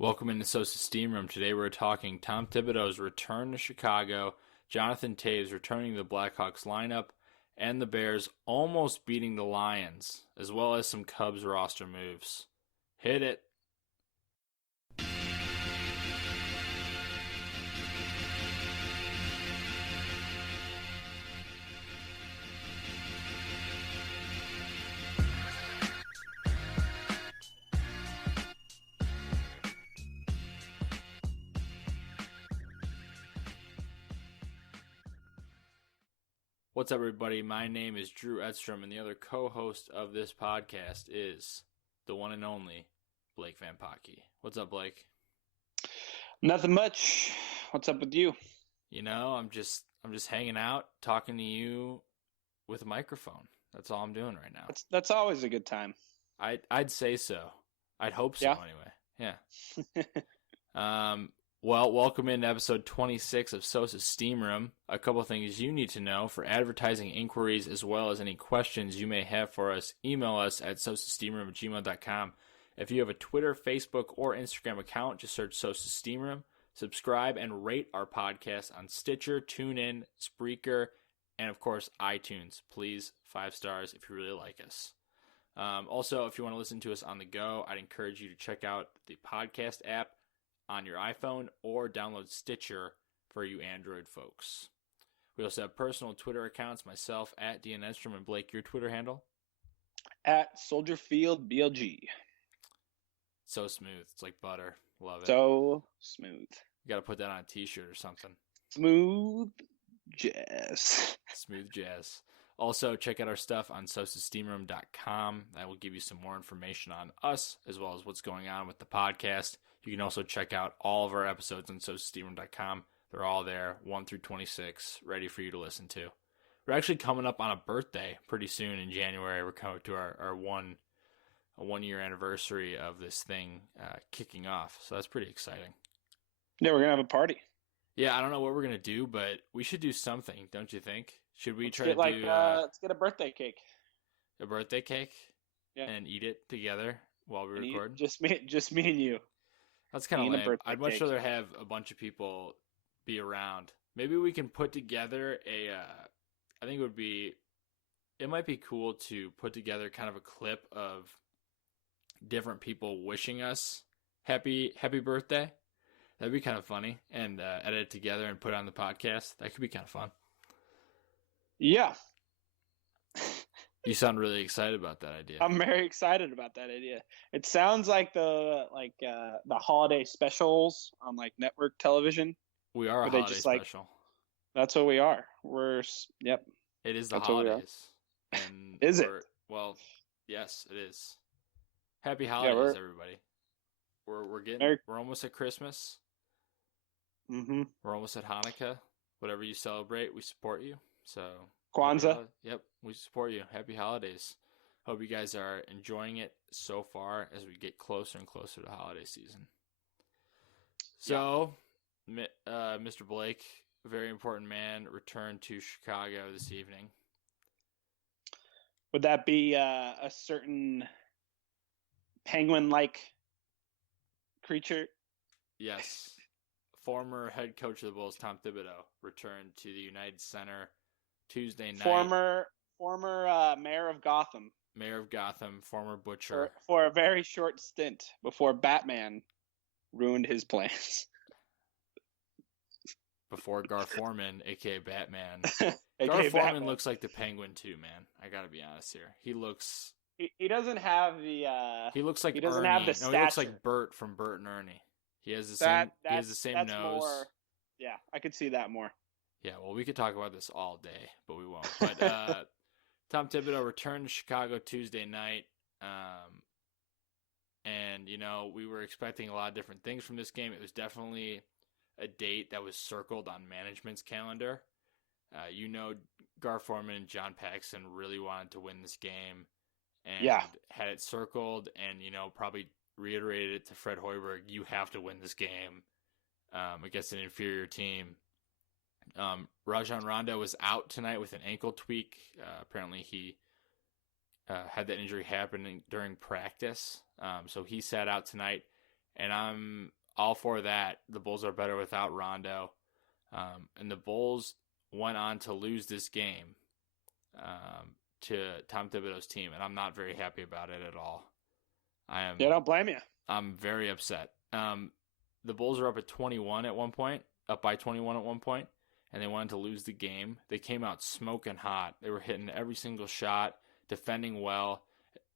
Welcome into Sosa Steam Room. Today we're talking Tom Thibodeau's return to Chicago, Jonathan Toews returning to the Blackhawks lineup, and the Bears almost beating the Lions, as well as some Cubs roster moves. Hit it. What's up, everybody? My name is Drew Edstrom, and the other co-host of this podcast is the one and only Blake Van Pocky. What's up, Blake? Nothing much. What's up with you? You know, I'm just hanging out, talking to you with a microphone. That's all I'm doing right now. That's always a good time. I'd say so. I'd hope so, Yeah? anyway. Yeah. Well, welcome into episode 26 of Sosa's Steam Room. A couple things you need to know. For advertising inquiries as well as any questions you may have for us, email us at sosasteamroom@gmail.com. If you have a Twitter, Facebook, or Instagram account, just search Sosa's Steam Room. Subscribe and rate our podcast on Stitcher, TuneIn, Spreaker, and of course iTunes. Please, 5 stars if you really like us. Also, if you want to listen to us on the go, I'd encourage you to check out the podcast app on your iPhone or download Stitcher for you Android folks. We also have personal Twitter accounts, myself at DN Edstrom, and Blake, your Twitter handle? At Soldier Field BLG. So smooth. It's like butter. Love it. So smooth. You got to put that on a t-shirt or something. Smooth jazz. Smooth jazz. Also, check out our stuff on sosasteamroom.com. That will give you some more information on us as well as what's going on with the podcast. You can also check out all of our episodes on sosasteamroom.com. They're all there, 1 through 26, ready for you to listen to. We're actually coming up on a birthday pretty soon in January. We're coming to our one-year anniversary of this thing kicking off. So that's pretty exciting. Yeah, we're going to have a party. Yeah, I don't know what we're going to do, but we should do something, don't you think? Should we Let's try get to do let's get a birthday cake. a birthday cake? Yeah. And eat it together while we record? Just me and you. That's kind of lame. I'd much cake. rather have a bunch of people be around. Maybe we can put together I think it might be cool to put together kind of a clip of different people wishing us happy birthday. That'd be kind of funny, and edit it together and put it on the podcast. That could be kind of fun. Yeah. You sound really excited about that idea. I'm very excited about that idea. It sounds like the holiday specials on like network television. We are a holiday special. That's what we are. Yep. It is the holidays. And is it? Well, yes, it is. Happy holidays, everybody. We're almost at Christmas. Mm-hmm. We're almost at Hanukkah. Whatever you celebrate, we support you. So Kwanzaa. Yep, we support you. Happy holidays. Hope you guys are enjoying it so far as we get closer and closer to the holiday season. So, Mr. Blake, a very important man, returned to Chicago this evening. Would that be a certain penguin-like creature? Yes. Former head coach of the Bulls, Tom Thibodeau, returned to the United Center Tuesday night. Former mayor of Gotham. Mayor of Gotham, former butcher. For a very short stint before Batman ruined his plans. Before Gar Forman, a.k.a. Batman. AKA Gar Forman Batman. looks like the Penguin too, man. I got to be honest here. He looks... He doesn't have the... he looks like he doesn't Ernie. have the stature. No, he looks like Bert from Bert and Ernie. He has the same nose. More, yeah, I could see that more. Yeah, well, we could talk about this all day, but we won't. But Tom Thibodeau returned to Chicago Tuesday night, and we were expecting a lot of different things from this game. It was definitely a date that was circled on management's calendar. Gar Forman and John Paxson really wanted to win this game, and had it circled, and probably reiterated it to Fred Hoiberg. You have to win this game against an inferior team. Rajon Rondo was out tonight with an ankle tweak. Apparently he had that injury happening during practice. So he sat out tonight. and I'm all for that. The Bulls are better without Rondo. And the Bulls went on to lose this game to Tom Thibodeau's team, and I'm not very happy about it at all. Yeah, don't blame you. I'm very upset. The Bulls were up at 21 at one point, up by 21 at one point, and they wanted to lose the game. They came out smoking hot. They were hitting every single shot, defending well.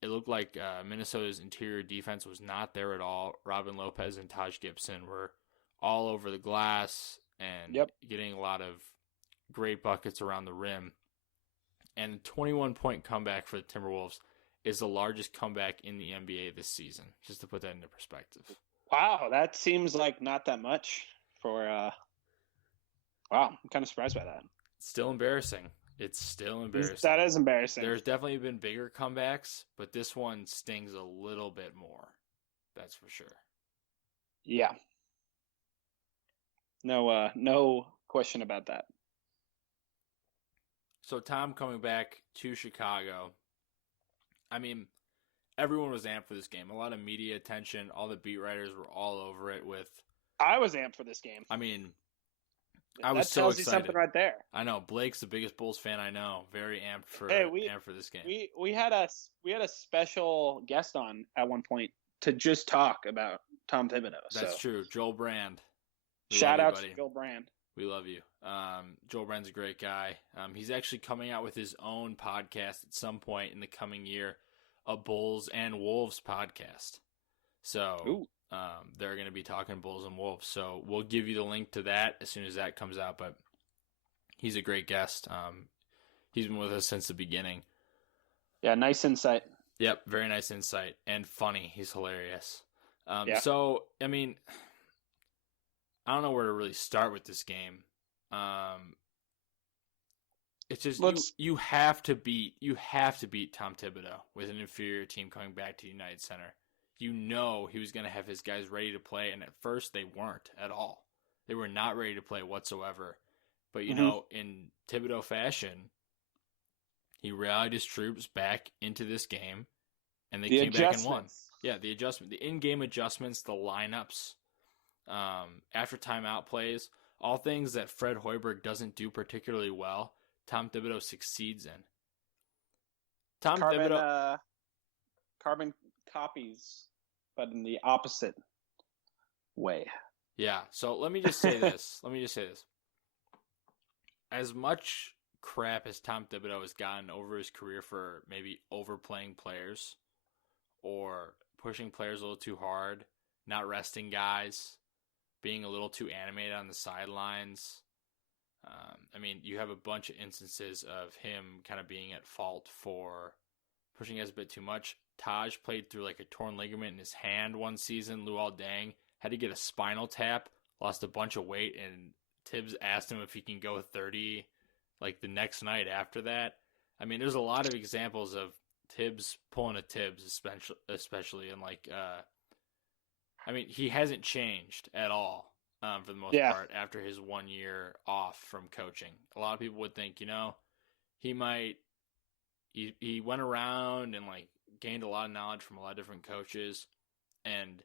It looked like Minnesota's interior defense was not there at all. Robin Lopez and Taj Gibson were all over the glass and getting a lot of great buckets around the rim. And a 21-point comeback for the Timberwolves is the largest comeback in the NBA this season, just to put that into perspective. Wow, that seems like not that much for wow, I'm kind of surprised by that. It's still embarrassing. It's still embarrassing. That is embarrassing. There's definitely been bigger comebacks, but this one stings a little bit more. That's for sure. Yeah. No question about that. So Tom coming back to Chicago. I mean, everyone was amped for this game. A lot of media attention. All the beat writers were all over it with... I was amped for this game. I mean, I was so excited. That tells you something right there. I know. Blake's the biggest Bulls fan I know. Very amped for this game. We had a special guest on at one point to just talk about Tom Thibodeau. That's true. Joel Brand. Shout out to Joel Brand. We love you. Joel Brand's a great guy. He's actually coming out with his own podcast at some point in the coming year, a Bulls and Wolves podcast. So they're going to be talking Bulls and Wolves. So we'll give you the link to that as soon as that comes out. But he's a great guest. He's been with us since the beginning. Yeah, nice insight. Yep, very nice insight. And funny. He's hilarious. So, I mean... I don't know where to really start with this game. It's just you have to beat Tom Thibodeau with an inferior team coming back to United Center. You know he was going to have his guys ready to play, and at first they weren't at all. They were not ready to play whatsoever. But you know, in Thibodeau fashion, he rallied his troops back into this game, and they came back and won. Yeah, the in-game adjustments, the lineups. After timeout plays, all things that Fred Hoiberg doesn't do particularly well, Tom Thibodeau succeeds in. Thibodeau carbon copies, but in the opposite way. Yeah. So let me just say this. As much crap as Tom Thibodeau has gotten over his career for maybe overplaying players or pushing players a little too hard, not resting guys, being a little too animated on the sidelines. I mean, you have a bunch of instances of him kind of being at fault for pushing us a bit too much. Taj played through like a torn ligament in his hand one season. Luol Deng had to get a spinal tap, lost a bunch of weight, and Tibbs asked him if he can go 30 like the next night after that. I mean, there's a lot of examples of Tibbs pulling a Tibbs, especially, and like, I mean, he hasn't changed at all for the most part after his 1 year off from coaching. A lot of people would think, he went around and like gained a lot of knowledge from a lot of different coaches. And,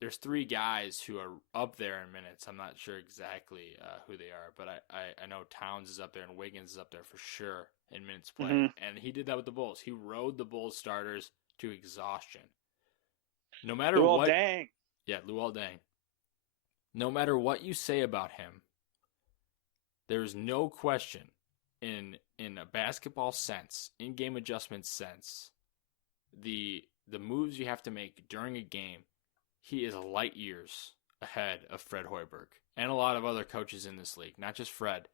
there's three guys who are up there in minutes. I'm not sure exactly who they are, but I know Towns is up there and Wiggins is up there for sure in minutes played. And he did that with the Bulls. He rode the Bulls starters to exhaustion. No matter Luol Deng. Yeah, Luol Deng. No matter what you say about him, there's no question in a basketball sense, in-game adjustment sense, the moves you have to make during a game, he is light years ahead of Fred Hoiberg and a lot of other coaches in this league, not just Fred.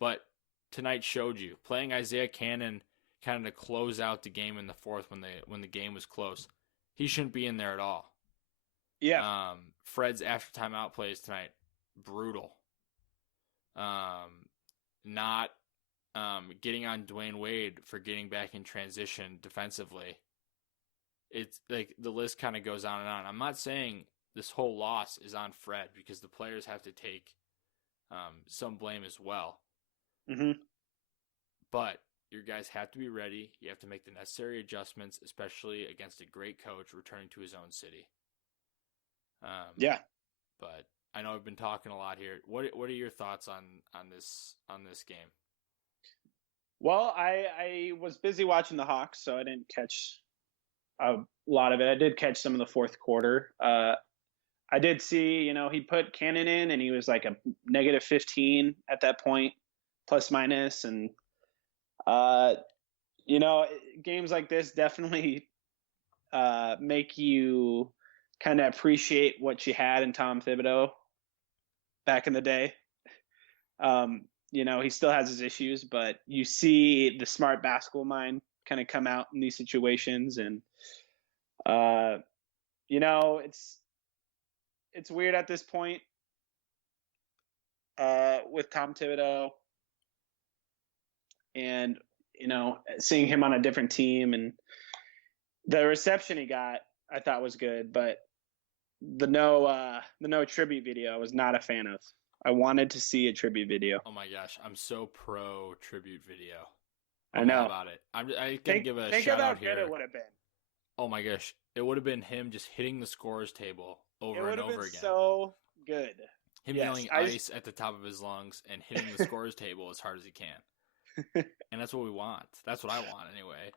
But tonight showed you, playing Isaiah Cannon kind of to close out the game in the fourth when the game was close, he shouldn't be in there at all. Yeah. Fred's after timeout plays tonight, brutal. Not getting on Dwayne Wade for getting back in transition defensively. It's like the list kind of goes on and on. I'm not saying this whole loss is on Fred because the players have to take some blame as well. Mm-hmm. But your guys have to be ready. You have to make the necessary adjustments, especially against a great coach returning to his own city. Yeah. But I know I've been talking a lot here. What are your thoughts on this game? Well, I was busy watching the Hawks, so I didn't catch a lot of it. I did catch some of the fourth quarter. I did see, he put Cannon in, and he was like a -15 at that point, plus minus, and games like this definitely make you kind of appreciate what you had in Tom Thibodeau back in the day. He still has his issues, but you see the smart basketball mind kind of come out in these situations, and it's weird at this point with Tom Thibodeau, and seeing him on a different team, and the reception he got, I thought was good, but the no tribute video I was not a fan of. I wanted to see a tribute video. Oh my gosh, I'm so pro tribute video. I know about it. I can give a shout out here. Think of how good it would have been. Oh my gosh, it would have been him just hitting the scorer's table over and over again. So good. Him yelling ice at the top of his lungs and hitting the scorer's table as hard as he can. And that's what we want. That's what I want anyway.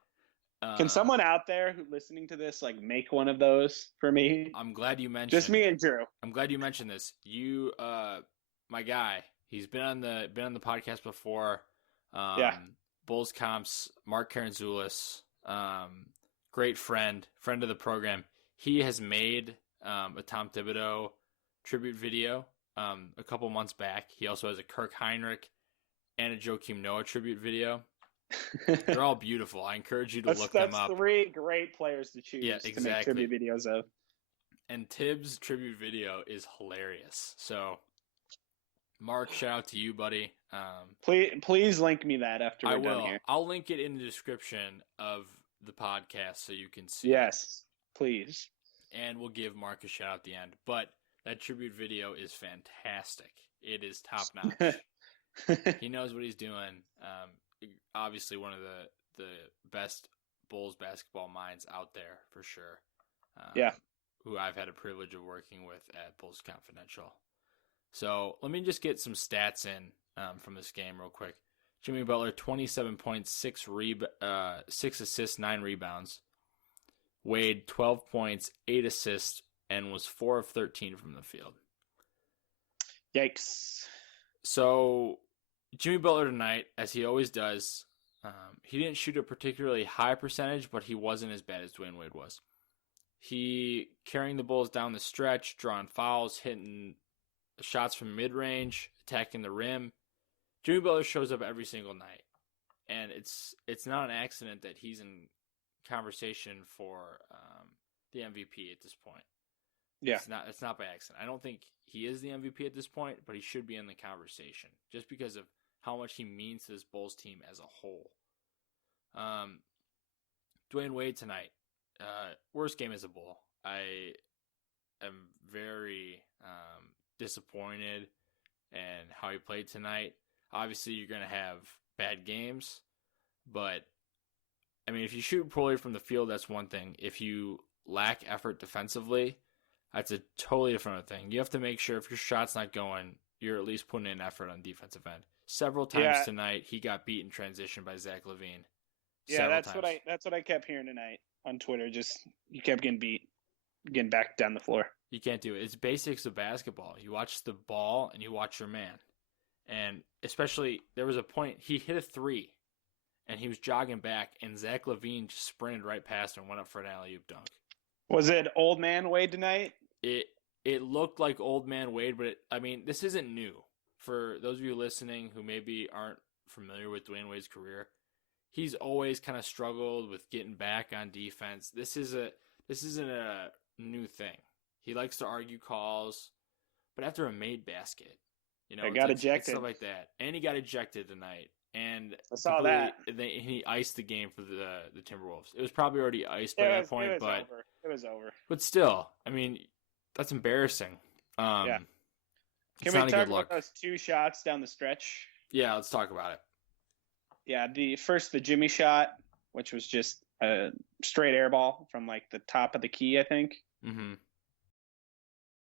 Can someone out there who listening to this make one of those for me? I'm glad you mentioned. Just me and Drew. I'm glad you mentioned this. You, my guy, he's been on the podcast before. Bulls Comps, Mark Karanzoulis, great friend of the program. He has made a Tom Thibodeau tribute video a couple months back. He also has a Kirk Heinrich and a Joakim Noah tribute video. They're all beautiful. I encourage you to look them up. That's 3 great players to choose exactly. to make tribute videos of. And Tibbs' tribute video is hilarious. So, Mark, shout out to you, buddy. Please link me that after we're done here. I'll link it in the description of the podcast so you can see. Yes, please. And we'll give Mark a shout out at the end. But that tribute video is fantastic. It is top notch. He knows what he's doing. Obviously, one of the best Bulls basketball minds out there for sure. Who I've had a privilege of working with at Bulls Confidential. So let me just get some stats in from this game real quick. Jimmy Butler, 27 points, 6 assists, 9 rebounds. Wade, 12 points, 8 assists, and was 4 of 13 from the field. Yikes. So Jimmy Butler tonight, as he always does, he didn't shoot a particularly high percentage, but he wasn't as bad as Dwayne Wade was. He carrying the Bulls down the stretch, drawing fouls, hitting shots from mid-range, attacking the rim. Jimmy Butler shows up every single night, and it's not an accident that he's in conversation for the MVP at this point. Yeah, it's not by accident. I don't think he is the MVP at this point, but he should be in the conversation just because of how much he means to this Bulls team as a whole. Dwayne Wade tonight, worst game as a Bull. I am very disappointed in how he played tonight. Obviously, you're going to have bad games, but I mean, if you shoot poorly from the field, that's one thing. If you lack effort defensively, that's a totally different thing. You have to make sure if your shot's not going, you're at least putting in effort on defensive end. Several times tonight, he got beat in transition by Zach LaVine. Yeah, that's what I kept hearing tonight on Twitter. Just you kept getting beat, getting back down the floor. You can't do it. It's basics of basketball. You watch the ball and you watch your man. And especially, there was a point, he hit a 3, and he was jogging back, and Zach LaVine just sprinted right past him and went up for an alley-oop dunk. Was it old man Wade tonight? It looked like old man Wade, but this isn't new. For those of you listening who maybe aren't familiar with Dwayne Wade's career, he's always kind of struggled with getting back on defense. This isn't a new thing. He likes to argue calls, but after a made basket, he got ejected, stuff like that, and he got ejected tonight. And I saw that. He iced the game for the Timberwolves. It was probably already iced by that point, but it was over. But still, that's embarrassing. Can we talk about those 2 shots down the stretch? Yeah, let's talk about it. Yeah, the Jimmy shot, which was just a straight air ball from like the top of the key, I think. Mm-hmm.